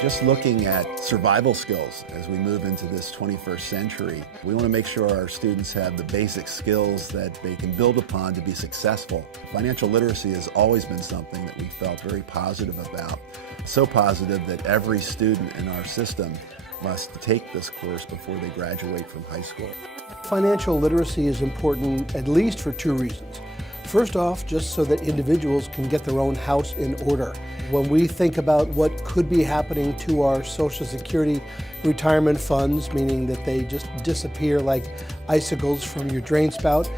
Just looking at survival skills as we move into this 21st century, we want to make sure our students have the basic skills that they can build upon to be successful. Financial literacy has always been something that we felt very positive about. So positive that every student in our system must take this course before they graduate from high school. Financial literacy is important at least for two reasons. First off, just so that individuals can get their own house in order. When we think about what could be happening to our Social Security retirement funds, meaning that they just disappear like icicles from your drain spout,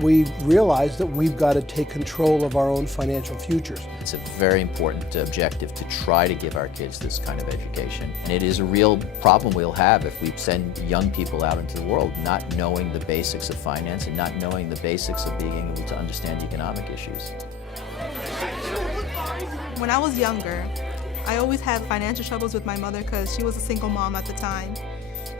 we realize that we've got to take control of our own financial futures. It's a very important objective to try to give our kids this kind of education. And it is a real problem we'll have if we send young people out into the world not knowing the basics of finance and not knowing the basics of being able to understand economic issues. When I was younger, I always had financial troubles with my mother because she was a single mom at the time.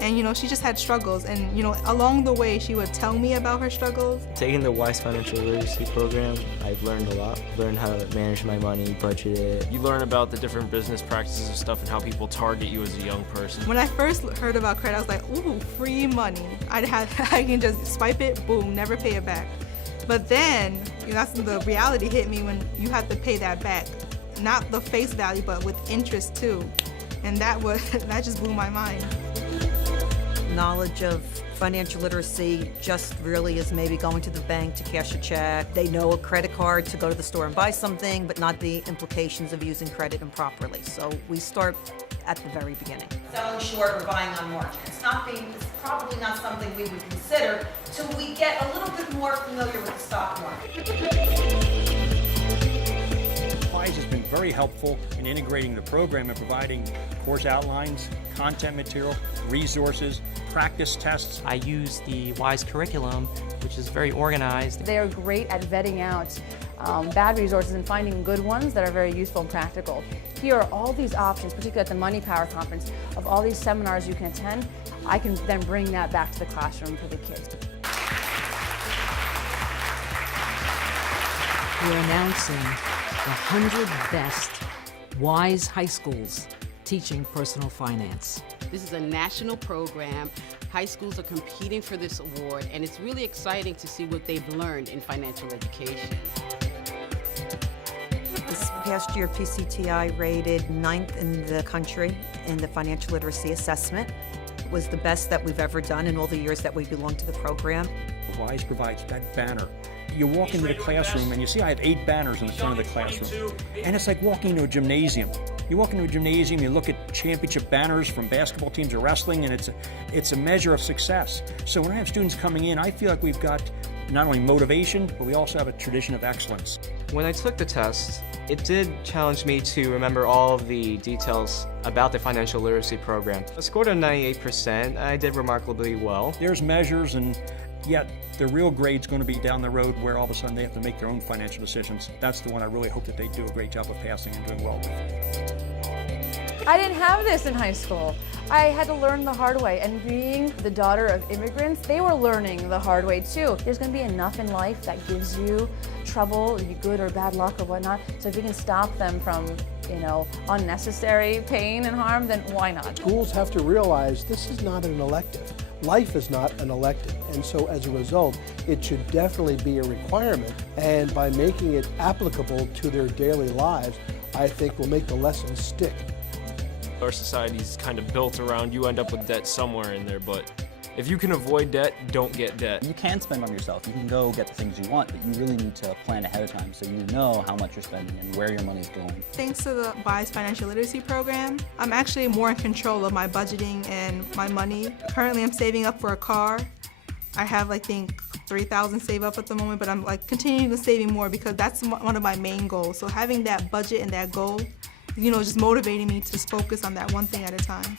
And she just had struggles, and along the way she would tell me about her struggles. Taking the WISE Financial Literacy program, I've learned a lot. Learned how to manage my money, budget it. You learn about the different business practices and stuff and how people target you as a young person. When I first heard about credit, I was like, ooh, free money. I can just swipe it, boom, never pay it back. But then, that's when the reality hit me when you have to pay that back. Not the face value, but with interest too. And that just blew my mind. Knowledge of financial literacy just really is maybe going to the bank to cash a check. They know a credit card to go to the store and buy something, but not the implications of using credit improperly. So we start at the very beginning. Selling short or buying on margin. It's probably not something we would consider till we get a little bit more familiar with the stock market. WISE has been very helpful in integrating the program and providing course outlines, content material, resources, practice tests. I use the WISE curriculum, which is very organized. They are great at vetting out bad resources and finding good ones that are very useful and practical. Here are all these options, particularly at the Money Power Conference, of all these seminars you can attend. I can then bring that back to the classroom for the kids. We're announcing the 100 best WISE high schools teaching personal finance. This is a national program. High schools are competing for this award, and it's really exciting to see what they've learned in financial education. This past year, PCTI rated 9th in the country in the financial literacy assessment. It was the best that we've ever done in all the years that we belonged to the program. WISE provides that banner. You walk into the classroom and you see I have 8 banners in the front of the classroom. And it's like walking into a gymnasium. You walk into a gymnasium, you look at championship banners from basketball teams or wrestling, and it's a measure of success. So when I have students coming in, I feel like we've got not only motivation, but we also have a tradition of excellence. When I took the test, it did challenge me to remember all of the details about the financial literacy program. I scored a 98%. I did remarkably well. There's measures, and yet the real grade's going to be down the road where all of a sudden they have to make their own financial decisions. That's the one I really hope that they do a great job of passing and doing well with. I didn't have this in high school. I had to learn the hard way, and being the daughter of immigrants, they were learning the hard way too. There's going to be enough in life that gives you trouble, good or bad luck or whatnot, so if you can stop them from unnecessary pain and harm, then why not? Schools have to realize this is not an elective. Life is not an elective, and so as a result, it should definitely be a requirement, and by making it applicable to their daily lives, I think will make the lessons stick. Our society's kind of built around you end up with debt somewhere in there, but if you can avoid debt, don't get debt. You can spend on yourself. You can go get the things you want, but you really need to plan ahead of time so you know how much you're spending and where your money's going. Thanks to the WISE Financial Literacy Program, I'm actually more in control of my budgeting and my money. Currently, I'm saving up for a car. I have, I think, $3,000 saved up at the moment, but I'm continuing to saving more because that's one of my main goals. So having that budget and that goal, just motivating me to just focus on that one thing at a time.